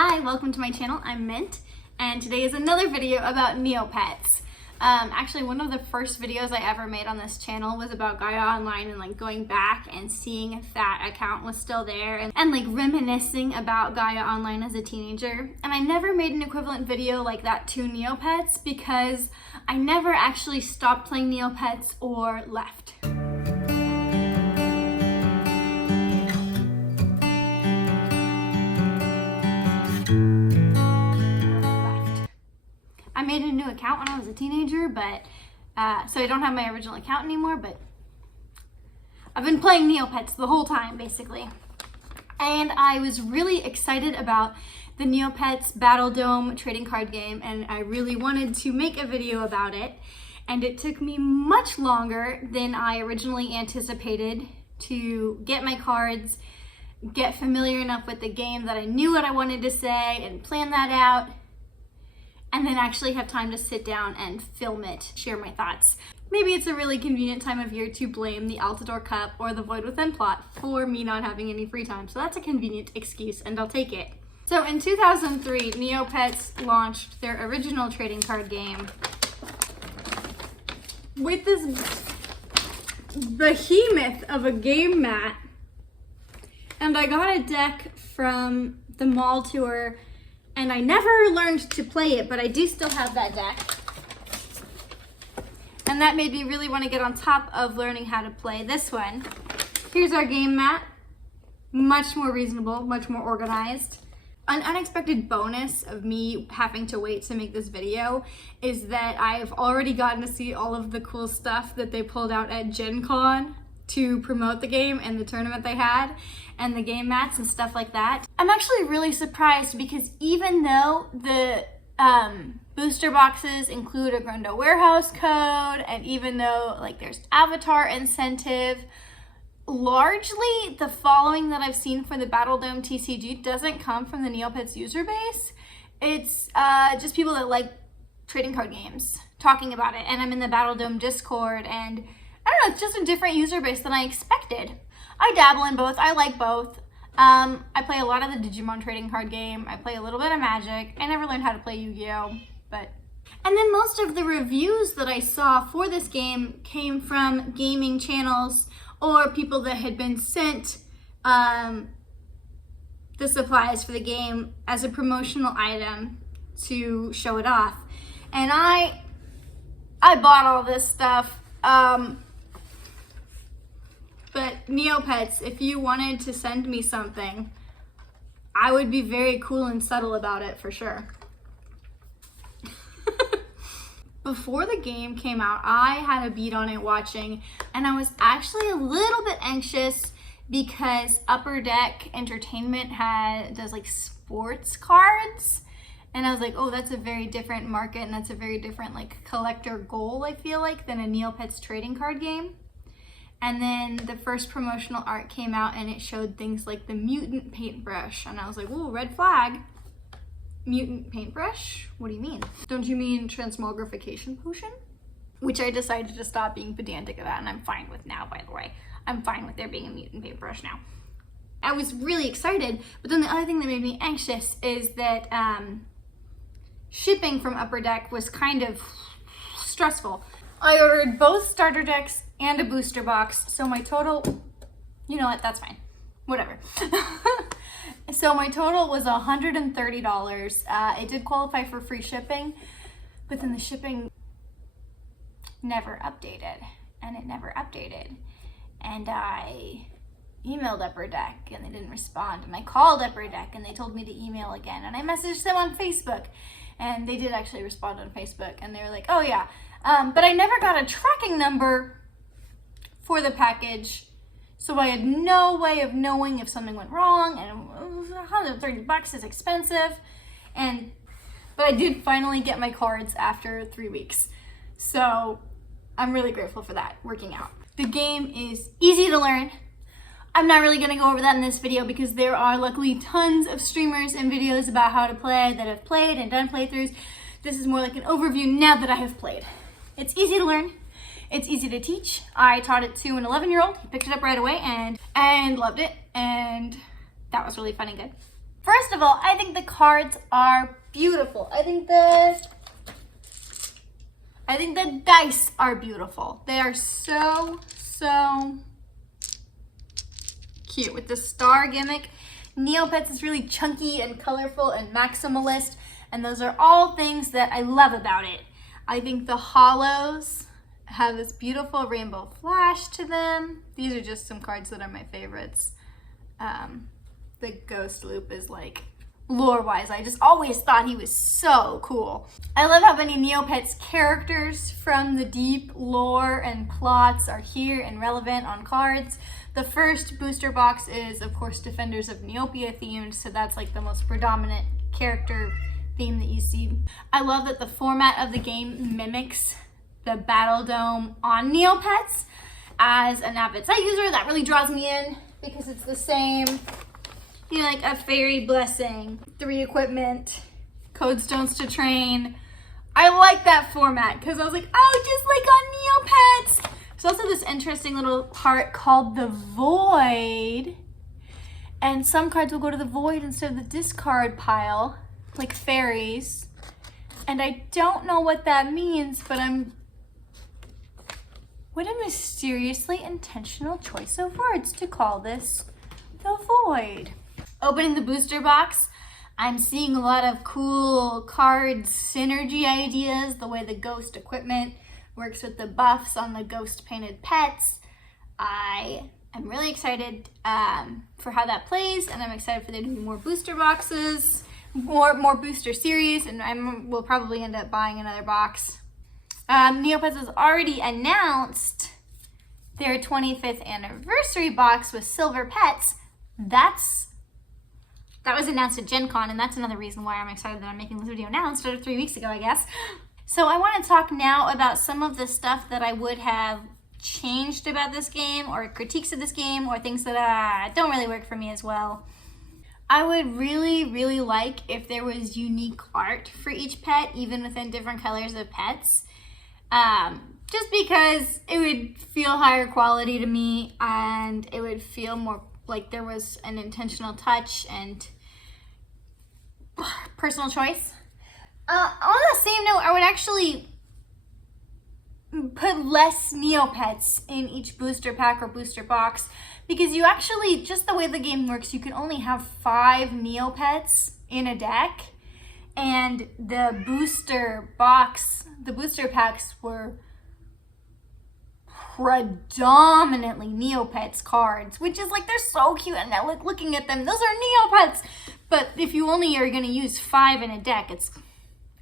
Hi, welcome to my channel. I'm Mint, and today is another video about Neopets. Actually, one of the first videos I ever made on this channel was about Gaia Online and like going back and seeing if that account was still there and like reminiscing about Gaia Online as a teenager. And I never made an equivalent video like that to Neopets because I never actually stopped playing Neopets or left. I made a new account when I was a teenager, but so I don't have my original account anymore, but I've been playing Neopets the whole time, basically. And I was really excited about the Neopets Battledome trading card game, and I really wanted to make a video about it. And it took me much longer than I originally anticipated to get my cards, get familiar enough with the game that I knew what I wanted to say and plan that out, and then actually have time to sit down and film it, share my thoughts. Maybe it's a really convenient time of year to blame the Altador Cup or the Void Within plot for me not having any free time, so that's a convenient excuse and I'll take it. So in 2003, Neopets launched their original trading card game with this behemoth of a game mat, and I got a deck from the mall tour. And I never learned to play it, but I do still have that deck. And that made me really want to get on top of learning how to play this one. Here's our game mat. Much more reasonable, much more organized. An unexpected bonus of me having to wait to make this video is that I've already gotten to see all of the cool stuff that they pulled out at Gen Con to promote the game and the tournament they had and the game mats and stuff like that. I'm actually really surprised because even though the booster boxes include a Grundo warehouse code, and even though like there's avatar incentive, largely the following that I've seen for the Battledome TCG doesn't come from the Neopets user base. It's just people that like trading card games talking about it, and I'm in the Battledome Discord, and I don't know, it's just a different user base than I expected. I dabble in both, I like both. I play a lot of the Digimon trading card game, I play a little bit of Magic, I never learned how to play Yu-Gi-Oh! But... And then most of the reviews that I saw for this game came from gaming channels or people that had been sent the supplies for the game as a promotional item to show it off. And I bought all this stuff. But Neopets, if you wanted to send me something, I would be very cool and subtle about it for sure. Before the game came out, I had a beat on it watching, and I was actually a little bit anxious because Upper Deck Entertainment does like sports cards. And I was like, oh, that's a very different market, and that's a very different like collector goal, I feel like, than a Neopets trading card game. And then the first promotional art came out and it showed things like the mutant paintbrush. And I was like, oh, red flag. Mutant paintbrush? What do you mean? Don't you mean transmogrification potion? Which I decided to stop being pedantic about, and I'm fine with now, by the way. I'm fine with there being a mutant paintbrush now. I was really excited, but then the other thing that made me anxious is that shipping from Upper Deck was kind of stressful. I ordered both starter decks and a booster box, so my total, you know what, that's fine, whatever. So my total was $130. It did qualify for free shipping, but then the shipping never updated, and it never updated. And I emailed Upper Deck and they didn't respond, and I called Upper Deck and they told me to email again, and I messaged them on Facebook, and they did actually respond on Facebook, and they were like, oh yeah, but I never got a tracking number for the package, so I had no way of knowing if something went wrong, and $130 is expensive, but I did finally get my cards after 3 weeks, so I'm really grateful for that working out. The game is easy to learn. I'm not really going to go over that in this video because there are luckily tons of streamers and videos about how to play that have played and done playthroughs. This is more like an overview now that I have played. It's easy to learn. It's easy to teach. I taught it to an 11-year-old. He picked it up right away and loved it, and that was really fun and good. First of all, I think the cards are beautiful. I think the dice are beautiful. They are so cute with the star gimmick. Neopets is really chunky and colorful and maximalist, and those are all things that I love about it. I think the hollows have this beautiful rainbow flash to them. These are just some cards that are my favorites. The ghost loop is like, lore-wise, I just always thought he was so cool. I love how many Neopets characters from the deep lore and plots are here and relevant on cards. The first booster box is, of course, Defenders of Neopia themed, so that's like the most predominant character theme that you see. I love that the format of the game mimics the Battledome on Neopets. As a Neopets user, that really draws me in because it's the same, you know, like a fairy blessing, 3 equipment, code stones to train. I like that format because I was like, oh, just like on Neopets. There's also this interesting little part called the void. And some cards will go to the void instead of the discard pile, like fairies. And I don't know what that means, but what a mysteriously intentional choice of words to call this the void. Opening the booster box, I'm seeing a lot of cool card synergy ideas, the way the ghost equipment works with the buffs on the ghost painted pets. I am really excited for how that plays, and I'm excited for there to be more booster boxes, more booster series, and we'll probably end up buying another box. Neopets has already announced their 25th anniversary box with silver pets. That was announced at Gen Con, and that's another reason why I'm excited that I'm making this video now instead of 3 weeks ago, I guess. So I want to talk now about some of the stuff that I would have changed about this game, or critiques of this game, or things that don't really work for me as well. I would really like if there was unique art for each pet, even within different colors of pets. Just because it would feel higher quality to me, and it would feel more like there was an intentional touch and personal choice. On the same note, I would actually put less Neopets in each booster pack or booster box, because you actually, just the way the game works, you can only have 5 Neopets in a deck, and the booster packs were predominantly Neopets cards, which is like, they're so cute, and now looking at them, those are Neopets. But if you only are going to use 5 in a deck,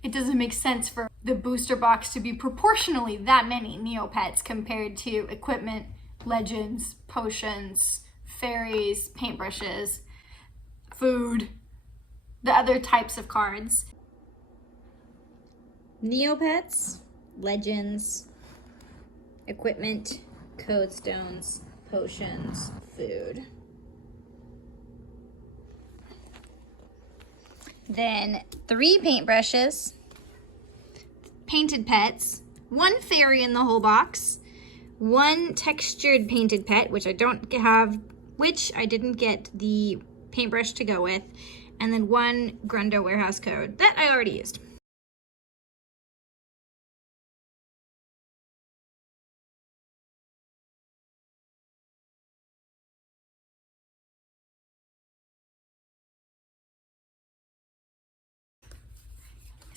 it doesn't make sense for the booster box to be proportionally that many Neopets compared to equipment, legends, potions, fairies, paintbrushes, food, the other types of cards. Neopets, legends, equipment, code stones, potions, food. Then 3 paintbrushes, painted pets, 1 fairy in the whole box, 1 textured painted pet, which I don't have, which I didn't get the paintbrush to go with, and then 1 Grundo warehouse code that I already used.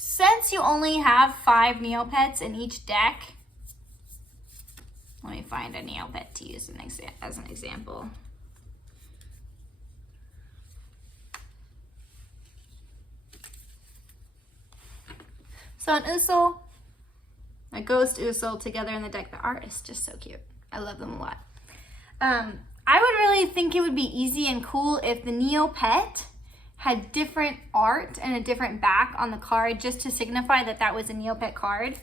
Since you only have 5 Neopets in each deck, let me find a Neopet to use as an example. So an Usul, a ghost Usul together in the deck. The art is just so cute. I love them a lot. I would really think it would be easy and cool if the Neopet had different art and a different back on the card, just to signify that that was a Neopet card.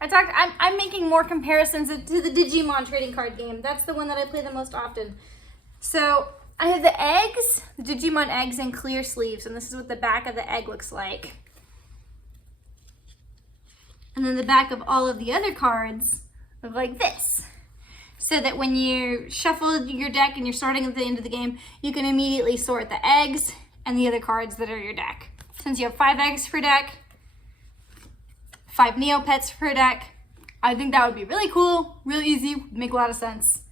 I'm making more comparisons to the Digimon trading card game. That's the one that I play the most often. So I have the eggs, the Digimon eggs in clear sleeves, and this is what the back of the egg looks like. And then the back of all of the other cards look like this. so that when you shuffle your deck and you're starting at the end of the game, you can immediately sort the eggs and the other cards that are your deck. Since you have 5 eggs per deck, 5 Neopets per deck, I think that would be really cool, really easy, would make a lot of sense.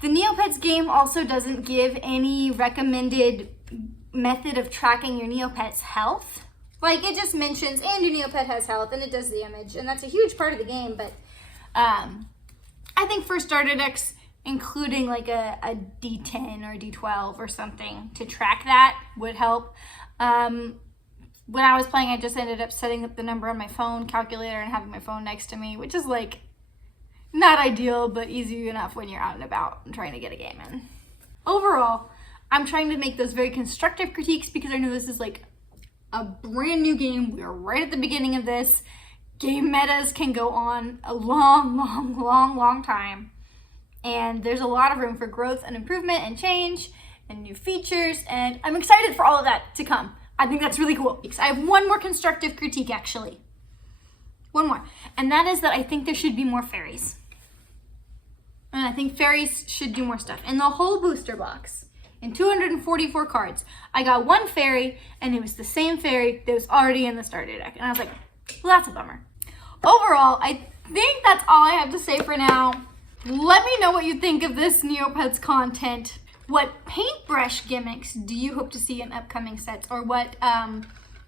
The Neopets game also doesn't give any recommended method of tracking your Neopets' health. Like, it just mentions, and your Neopet has health, and it does damage, and that's a huge part of the game, but I think for starter decks, including like a D10 or a D12 or something to track that would help. When I was playing, I just ended up setting up the number on my phone calculator and having my phone next to me, which is like not ideal, but easy enough when you're out and about and trying to get a game in. Overall, I'm trying to make those very constructive critiques because I know this is like a brand new game. We're right at the beginning of this. Game metas can go on a long time. And there's a lot of room for growth and improvement and change and new features. And I'm excited for all of that to come. I think that's really cool. I have one more constructive critique, actually. One more. And that is that I think there should be more fairies. And I think fairies should do more stuff. In the whole booster box, in 244 cards, I got 1 fairy, and it was the same fairy that was already in the starter deck. And I was like, well, that's a bummer. Overall, I think that's all I have to say for now. Let me know what you think of this Neopets content. What paintbrush gimmicks do you hope to see in upcoming sets? Or what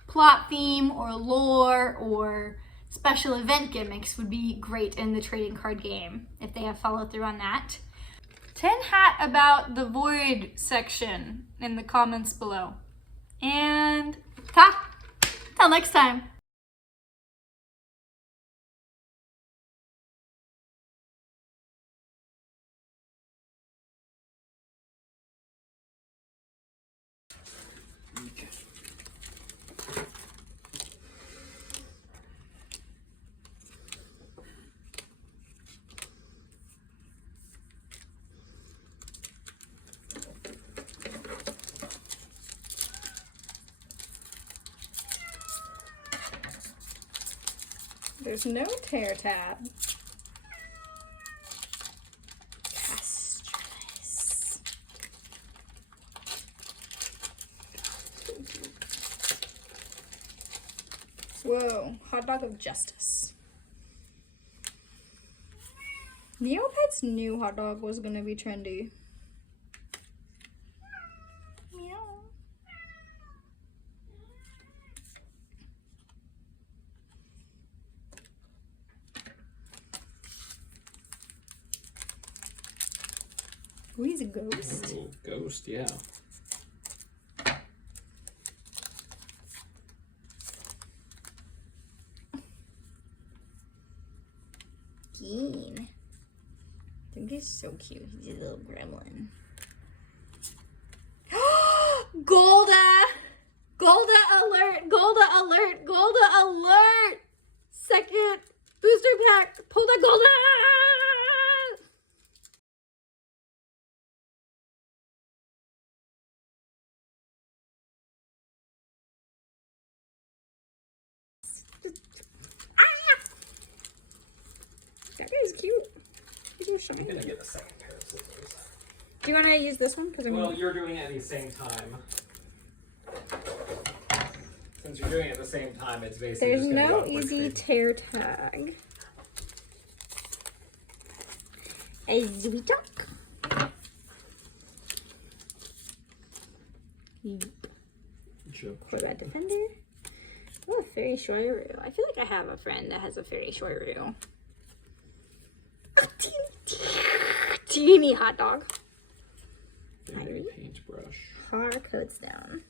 plot theme or lore or special event gimmicks would be great in the trading card game if they have followed through on that? Tin hat about the void section in the comments below. And till next time. There's no tear tab. Castress. Whoa, hot dog of justice. Neopets knew hot dog was gonna be trendy. Meow. Oh, he's a ghost. Oh, ghost, yeah. Keen. I think he's so cute. He's a little gremlin. Golda! Golda alert! Golda alert! Golda alert! Second booster pack! Pull the Golda! That guy's cute. He's so shiny. I'm gonna get a second pair of scissors. Do you want to use this one? Well, you're doing it at the same time. Since you're doing it at the same time, it's basically There's just gonna no go easy tear tag. A Zuitok. Combat Defender. Oh, Fairy Shoiryu. I feel like I have a friend that has a Fairy Shoiryu. Teeny hot dog. Fairy paintbrush. Har coats down.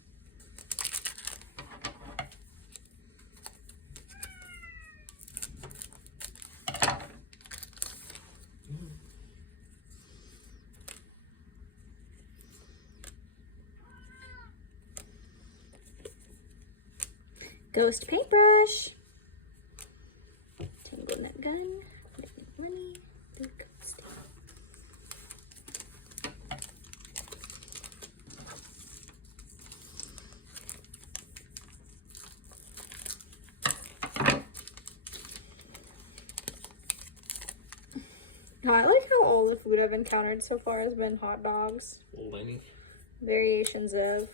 Ghost paintbrush. Tangle net gun. Money. Ghost. Oh, I like how food I've encountered so far has been hot dogs. Lenny. Variations of.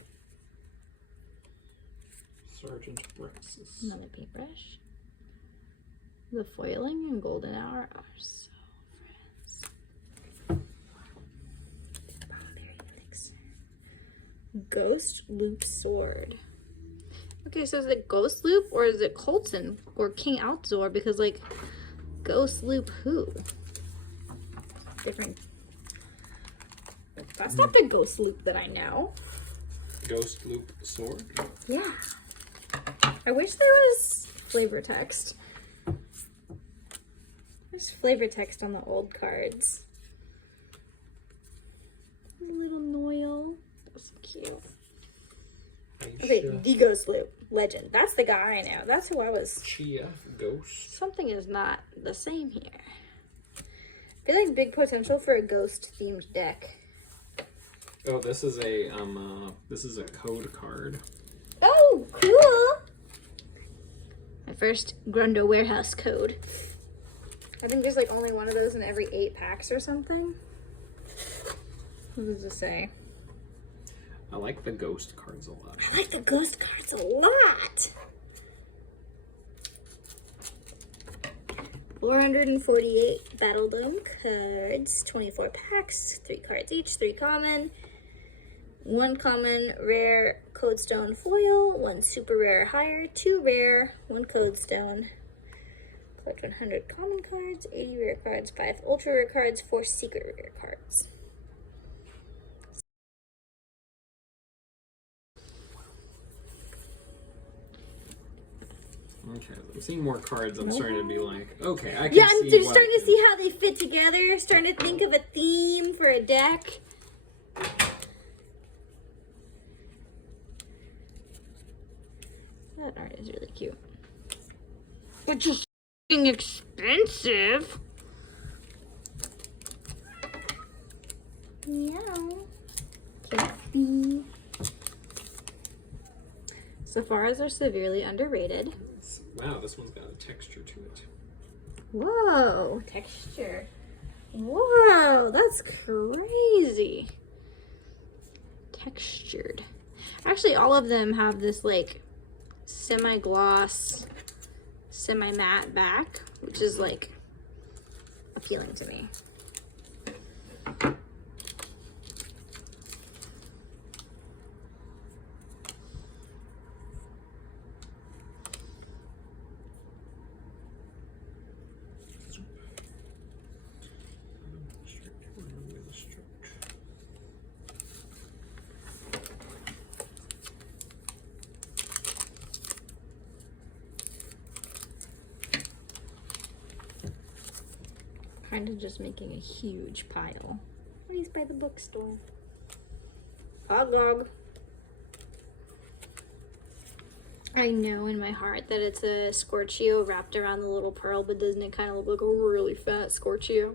Sergeant Brexus. Another paintbrush. The foiling and golden hour are so friends. Berry elixir. Ghost loop sword. Okay, so is it Ghost Loop or is it Colton or King Altzor? Because like, Ghost Loop who? Different. That's not the Ghost Loop that I know. Ghost Loop Sword? Yeah. I wish there was flavor text. There's flavor text on the old cards. A little Noil. That's cute. Okay, the Ghost Loop. Legend. That's the guy I know. That's who I was. Chia Ghost. Something is not the same here. I feel like big potential for a ghost themed deck. Oh, this is a code card. Oh, cool! My first Grundo Warehouse code. I think there's like only one of those in every 8 packs or something. What does it say? I like the ghost cards a lot. I like the ghost cards a lot. 448 Battledome cards, 24 packs, 3 cards each, 3 common, 1 common, rare, codestone foil, 1 super rare higher, 2 rare, 1 codestone. Collect 100 common cards, 80 rare cards, 5 ultra rare cards, 4 secret rare cards. Okay, I'm seeing more cards. I'm starting to be like, okay, I can Yeah, I'm see just what starting to see how they fit together, starting to think of a theme for a deck. That art is really cute. But just f***ing expensive. Meow. Kitty. Safaras are severely underrated. Wow, this one's got a texture to it. Whoa, texture. Whoa, that's crazy. Textured. Actually, all of them have this like semi-gloss, semi-matte back, which is like appealing to me. Kind of just making a huge pile. He's by the bookstore. Hog dog. I know in my heart that it's a Scorchio wrapped around the little pearl, but doesn't it kind of look like a really fat Scorchio?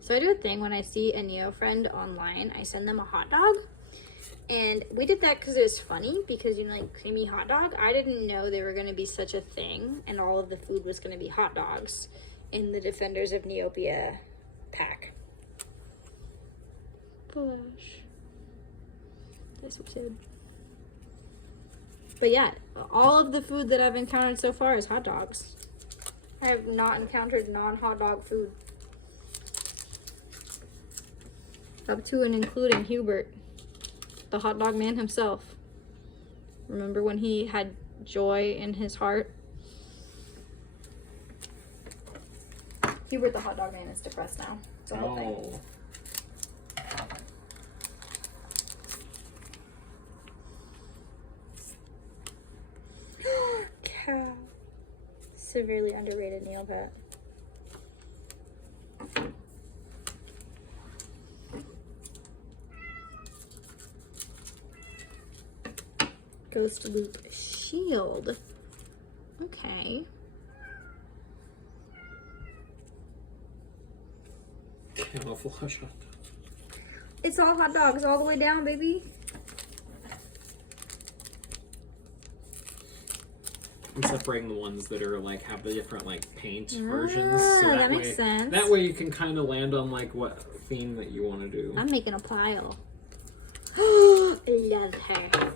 So I do a thing when I see a Neo friend online, I send them a hot dog. And we did that because it was funny, because, you know, like creamy hot dog. I didn't know they were going to be such a thing, and all of the food was going to be hot dogs in the Defenders of Neopia pack. Flash. That's what said. But yeah, all of the food that I've encountered so far is hot dogs. I have not encountered non-hot dog food. Up to and including Hubert, the hot dog man himself. Remember when he had joy in his heart? Hubert the hot dog man is depressed now. It's a whole thing. severely underrated Neopet. Ghost Loop Shield. Okay. Camouflage. It's all hot dogs all the way down, baby. I'm separating the ones that are like have the different like paint versions. So that makes sense. That way you can kind of land on like what theme that you want to do. I'm making a pile. Love her.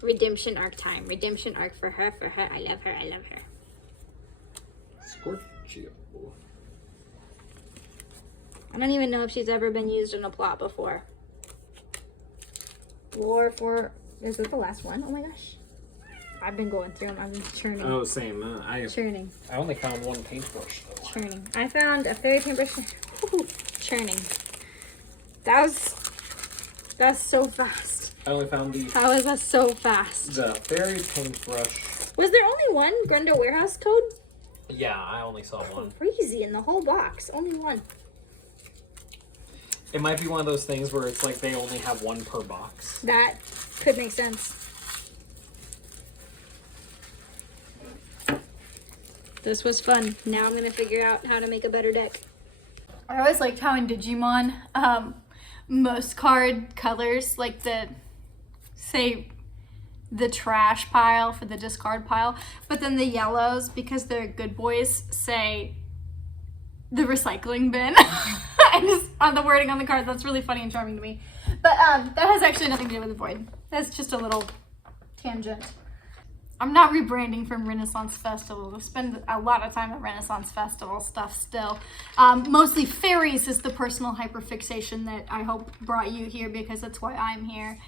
Redemption arc time. Redemption arc for her, for her. I love her, I love her. Scorchio. I don't even know if she's ever been used in a plot before. Lore for... Is it the last one? Oh my gosh. I've been going through them. I've been churning. Oh, same. Churning. I only found one paintbrush though. Churning. I found a fairy paintbrush. Churning. That's so fast. I only found How is that so fast? the fairy paintbrush. Was there only one Grendel Warehouse code? Yeah, I only saw one. Crazy in the whole box. Only one. It might be one of those things where it's like they only have one per box. That could make sense. This was fun. Now I'm gonna figure out how to make a better deck. I always liked how in Digimon, most card colors, like say the trash pile for the discard pile, but then the yellows, because they're good boys, say the recycling bin. I just, on the wording on the card, that's really funny and charming to me. But that has actually nothing to do with the void. That's just a little tangent. I'm not rebranding from Renaissance Festival. I spend a lot of time at Renaissance Festival stuff still. Mostly fairies is the personal hyperfixation that I hope brought you here, because that's why I'm here.